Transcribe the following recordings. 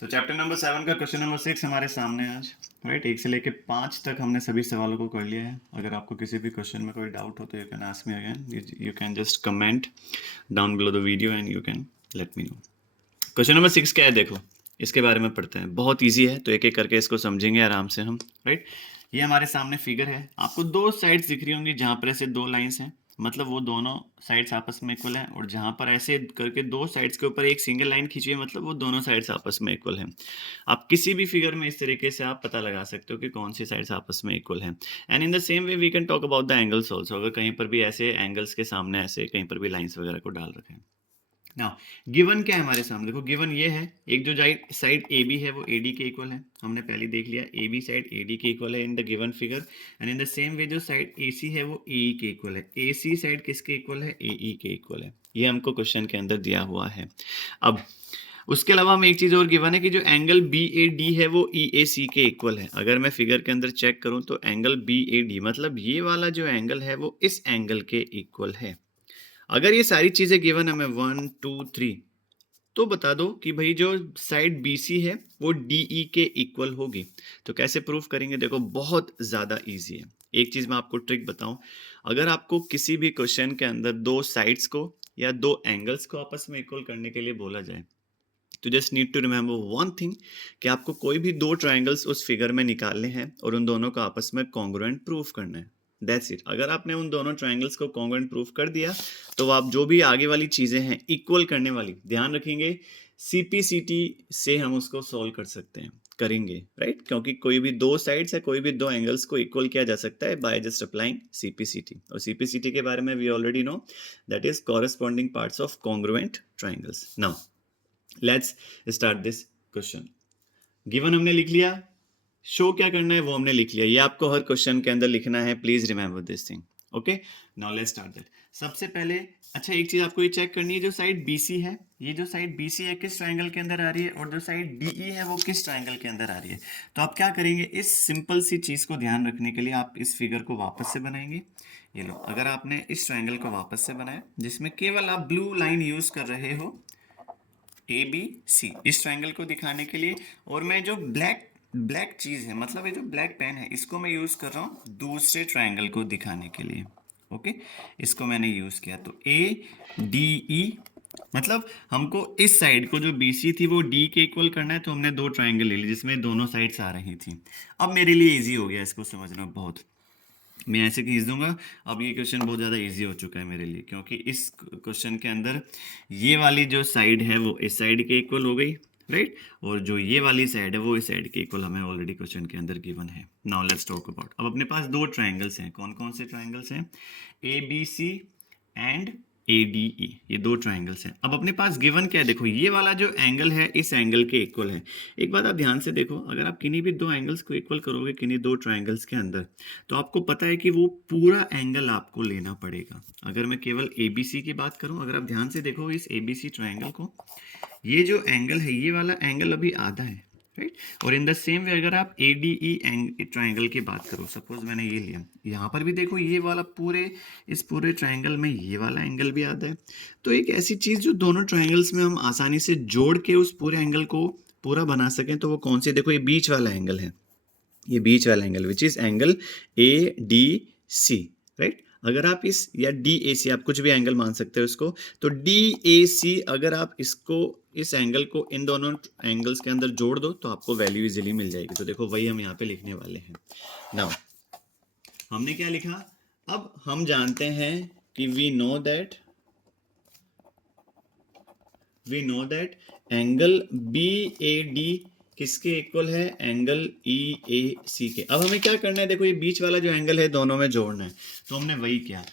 तो chapter number 7 का question number 6 हमारे सामने है आज। राइट, 1 से लेके 5 तक हमने सभी सवालों को कर लिया है। अगर आपको किसी भी क्वेश्चन में कोई डाउट हो तो you can ask me again, you can just comment down below the video and you can let me know. Question number 6 क्या है देखो, इसके बारे में पढ़ते हैं। बहुत ईजी है, तो एक एक करके इसको समझेंगे आराम से हम। राइट, ये हमारे सामने फिगर है, आपको दो साइड्स दिख रही होंगी जहाँ पर ऐसे दो लाइंस हैं, मतलब वो दोनों साइड्स आपस में इक्वल हैं। और जहाँ पर ऐसे करके दो साइड्स के ऊपर एक सिंगल लाइन खींची है, मतलब वो दोनों साइड्स आपस में इक्वल हैं। आप किसी भी फिगर में इस तरीके से आप पता लगा सकते हो कि कौन सी साइड्स आपस में इक्वल हैं। And in the same way we can talk about the angles also. अगर कहीं पर भी ऐसे एंगल्स के सामने ऐसे कहीं पर भी लाइंस वगैरह को डाल रखे हैं। नाउ गिवन क्या है हमारे सामने, देखो गिवन ये है, एक जो साइड ए बी है वो ए डी के इक्वल है, हमने पहले देख लिया A B side A D के इक्वल है in the given figure. And in the same way जो साइड ए सी है वो ए ई के इक्वल है, ए सी साइड किसके इक्वल है, ए ई के इक्वल है। ये हमको क्वेश्चन के अंदर दिया हुआ है। अब उसके अलावा हम एक चीज और गिवन है कि जो एंगल बी ए डी है वो ई ए सी के इक्वल है। अगर मैं फिगर के अंदर चेक करूं तो एंगल बी ए डी मतलब ये वाला जो एंगल है वो इस एंगल के इक्वल है। अगर ये सारी चीजें गिवन है, मैं 1 2 3, तो बता दो कि भाई जो साइड BC है वो DE के इक्वल होगी। तो कैसे प्रूफ करेंगे, देखो बहुत ज़्यादा इजी है। एक चीज़ मैं आपको ट्रिक बताऊं, अगर आपको किसी भी क्वेश्चन के अंदर दो साइड्स को या दो एंगल्स को आपस में इक्वल करने के लिए बोला जाए, तो just need to remember one thing, कि आपको कोई भी दो ट्राइंगल्स उस फिगर में निकालने हैं और उन दोनों को आपस में कॉन्ग्रुएंट प्रूफ करना है। That's it. अगर आपने उन दोनों ट्राइंगल्स को कॉन्ग्रुएंट प्रूफ कर दिया तो आप जो भी आगे वाली चीज़ें हैं इक्वल करने वाली, ध्यान रखेंगे CPCT से हम उसको सॉल्व कर सकते हैं, करेंगे। राइट, क्योंकि कोई भी दो साइड्स है, कोई भी दो एंगल्स को इक्वल किया जा सकता है बाय जस्ट अप्लाइंग CPCT। और CPCT के बारे में we already know, that is corresponding parts of congruent triangles. Now let's start this question. Given हमने लिख लिया, शो क्या करना है वो हमने लिख लिया। ये आपको हर क्वेश्चन के अंदर लिखना है, please remember this thing. Okay, now let's start that. सबसे पहले अच्छा एक चीज आपको ये चेक करनी है, जो साइड BC है, ये जो साइड BC है किस ट्रायंगल के अंदर आ रही है, और जो साइड DE है वो किस ट्रायंगल के अंदर आ रही है। तो आप क्या करेंगे, इस सिंपल सी चीज को ध्यान रखने के लिए आप इस फिगर को वापस से बनाएंगे। ये लो, अगर आपने इस ट्रायंगल को वापस से बनाया जिसमें केवल आप ब्लू लाइन यूज कर रहे हो ABC इस ट्रायंगल को दिखाने के लिए, और मैं जो ब्लैक ब्लैक चीज़ है, मतलब ये जो ब्लैक पेन है, इसको मैं यूज़ कर रहा हूँ दूसरे ट्रायंगल को दिखाने के लिए। ओके, इसको मैंने यूज़ किया, तो ADE मतलब हमको इस साइड को जो BC थी वो D के इक्वल करना है, तो हमने दो ट्रायंगल ले लिए जिसमें दोनों साइड्स आ रही थी। अब मेरे लिए इजी हो गया इसको समझना बहुत, मैं ऐसे खींच दूंगा। अब ये क्वेश्चन बहुत ज़्यादा इजी हो चुका है मेरे लिए, क्योंकि इस क्वेश्चन के अंदर ये वाली जो साइड है वो इस साइड के इक्वल हो गई। राइट, और जो ये वाली साइड है वो इस साइड के इक्वल हमें ऑलरेडी क्वेश्चन के अंदर गिवन है। नाउ लेट्स टॉक अबाउट, अब अपने पास दो ट्राइंगल्स हैं, कौन कौन से ट्राइंगल्स हैं, ABC एंड ADE, ये दो ट्राइंगल्स हैं। अब अपने पास गिवन क्या है, देखो ये वाला जो एंगल है इस एंगल के इक्वल है। एक बात आप ध्यान से देखो, अगर आप किन्हीं भी दो एंगल्स को इक्वल करोगे किन्हीं दो ट्राइंगल्स के अंदर, तो आपको पता है कि वो पूरा एंगल आपको लेना पड़ेगा। अगर मैं केवल ABC की बात करूं, अगर आप ध्यान से देखो इस ABC ट्राइंगल को, ये जो एंगल है ये वाला एंगल अभी आधा है। राइट, और इन द सेम वे अगर आप ADE ट्राइंगल की बात करो, सपोज मैंने ये लिया, यहाँ पर भी देखो ये वाला इस पूरे ट्राइंगल में ये वाला एंगल भी आधा है। तो एक ऐसी चीज जो दोनों ट्राइंगल्स में हम आसानी से जोड़ के उस पूरे एंगल को पूरा बना सकें, तो वो कौन सी, देखो ये बीच वाला एंगल है, ये बीच वाला angle which is angle ADC। Right, अगर आप इस या DAC, आप कुछ भी एंगल मान सकते हो इसको, तो DAC अगर आप इसको इस एंगल को इन दोनों एंगल्स के अंदर जोड़ दो तो आपको वैल्यू इजीली मिल जाएगी। तो देखो वही हम यहाँ पे लिखने वाले हैं। नाउ हमने क्या लिखा, अब हम जानते हैं कि we know that angle BAD किसके इक्वल है, एंगल EAC के। अब हमें क्या करना है, देखो ये बीच वाला जो एंगल है दोनों में जोड़ना है, तो हमने वही किया।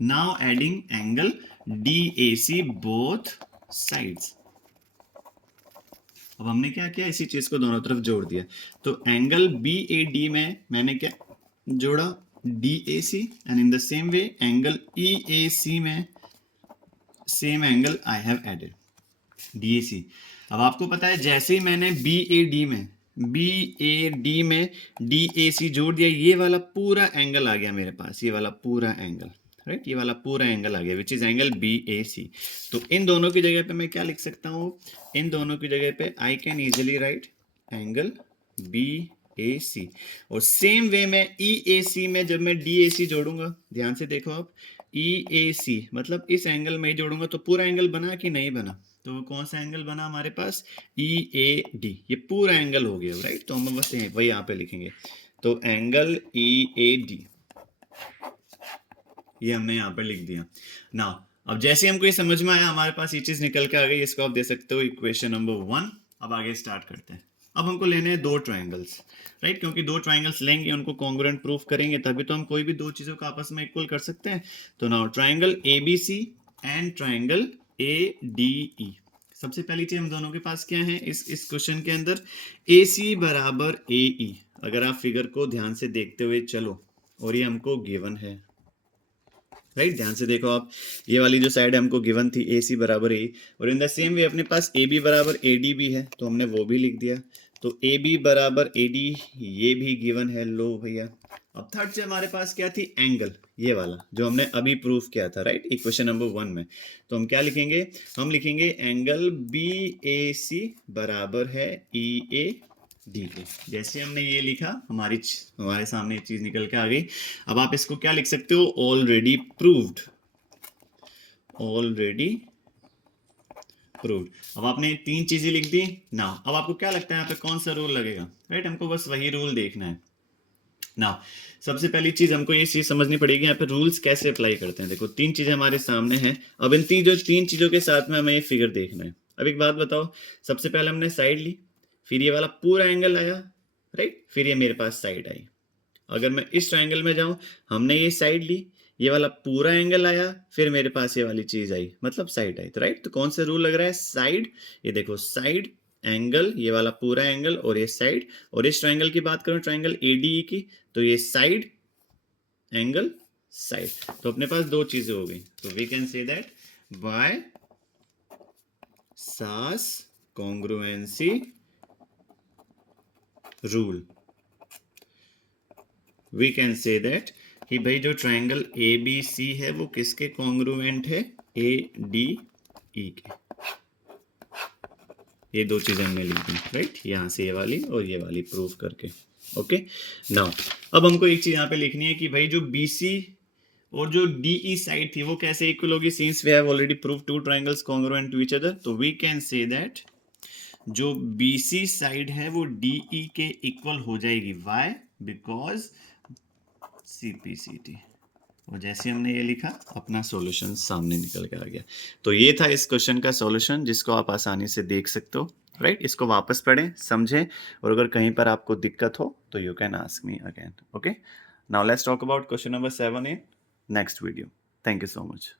Now adding angle DAC both sides. अब हमने क्या किया, इसी चीज को दोनों तरफ जोड़ दिया, तो एंगल BAD में मैंने क्या जोड़ा, DAC, and in the same way angle EAC में same angle I have added DAC। अब आपको पता है जैसे ही मैंने BAD में DAC जोड़ दिया, ये वाला पूरा एंगल आ गया मेरे पास, ये वाला पूरा एंगल। राइट, ये वाला पूरा एंगल आ गया विच इज एंगल BAC। तो इन दोनों की जगह पे मैं क्या लिख सकता हूँ, इन दोनों की जगह पे I can easily right angle BAC। और सेम वे में EAC में जब मैं DAC जोड़ूंगा, ध्यान से देखो आप, EAC मतलब इस एंगल में ही जोड़ूंगा तो पूरा एंगल बना कि नहीं बना, तो कौन सा एंगल बना हमारे पास, EAD, ये पूरा एंगल हो गया राइट। तो हम बस वही यहाँ पे लिखेंगे, तो एंगल EAD ये हमने यहाँ पर लिख दिया ना। अब जैसे हमको ये समझ में आया, हमारे पास ये चीज निकल के आ गई, इसको आप दे सकते हो इक्वेशन नंबर 1। अब आगे स्टार्ट करते हैं। अब हमको लेने हैं दो ट्राइंगल्स, राइट, क्योंकि दो ट्राइंगल्स लेंगे उनको कॉन्ग्रुएंट प्रूफ करेंगे तभी तो हम कोई भी दो चीजों को आपस में इक्वल कर सकते हैं। तो now triangle ABC and triangle ADE। सबसे पहली चीज हम दोनों के पास क्या है इस क्वेश्चन के अंदर, AC बराबर AE। अगर आप फिगर को ध्यान से देखते हुए चलो, और ये हमको गिवन है राइट, ध्यान से देखो आप, ये वाली जो साइड हमको गिवन थी AC बराबर A, और इन द सेम वे अपने पास AB बराबर AD भी है तो हमने वो भी लिख दिया। तो AB बराबर AD ये भी गिवन है, लो भैया। अब थर्ड से हमारे पास क्या थी, एंगल, ये वाला जो हमने अभी प्रूफ किया था राइट इक्वेशन नंबर 1 में। तो हम क्या लिखेंगे, हम लिखेंगे एंगल BAC बराबर है EAD के। जैसे हमने ये लिखा, हमारे सामने एक चीज निकल के आ गई। अब आप इसको क्या लिख सकते हो, ऑलरेडी प्रूव्ड, ऑलरेडी प्रूव्ड। अब आपने तीन चीजें लिख दी ना। अब आपको क्या लगता है यहाँ पे कौन सा रूल लगेगा, राइट, हमको बस वही रूल देखना है ना। सबसे पहली चीज हमको ये चीज समझनी पड़ेगी यहाँ पे रूल्स कैसे अप्लाई करते हैं। देखो तीन चीजें हमारे सामने हैं, अब इन तीन चीजों के साथ में हमें ये फिगर देखना है। अब एक बात बताओ, सबसे पहले हमने साइड ली, फिर ये वाला पूरा एंगल आया राइट, फिर ये मेरे पास साइड आई। अगर मैं इस ट्रायंगल में जाऊं, हमने ये साइड ली, ये वाला पूरा एंगल आया, फिर मेरे पास ये वाली चीज आई, मतलब साइड आई। तो राइट, तो कौन सा रूल लग रहा है, साइड, ये देखो साइड एंगल, ये वाला पूरा एंगल और ये साइड। और इस ट्रायंगल की बात करूं ट्रायंगल ADE की, तो ये साइड एंगल साइड। तो अपने पास दो चीजें हो गई। तो we can say that by SAS congruency rule we can say that कि भाई जो ट्रायंगल ABC है वो किसके कॉन्ग्रुएंट है, ADE के। ये दो चीजें हमने लिख दी राइट, यहाँ से ये वाली और ये वाली प्रूव करके। ओके नाउ अब हमको एक चीज यहाँ पे लिखनी है कि भाई जो BC और जो DE साइड थी वो कैसे इक्वल होगी, since we have already prove two triangles congruent to each other. तो वी कैन से दैट जो BC साइड है वो DE के इक्वल हो जाएगी। Why, because CPCT। और जैसे हमने ये लिखा, अपना सॉल्यूशन सामने निकल के आ गया। तो ये था इस क्वेश्चन का सॉल्यूशन, जिसको आप आसानी से देख सकते हो राइट। इसको वापस पढ़ें, समझें, और अगर कहीं पर आपको दिक्कत हो तो you can ask me again. Okay, now let's talk about question number 7 in next video. Thank you so much.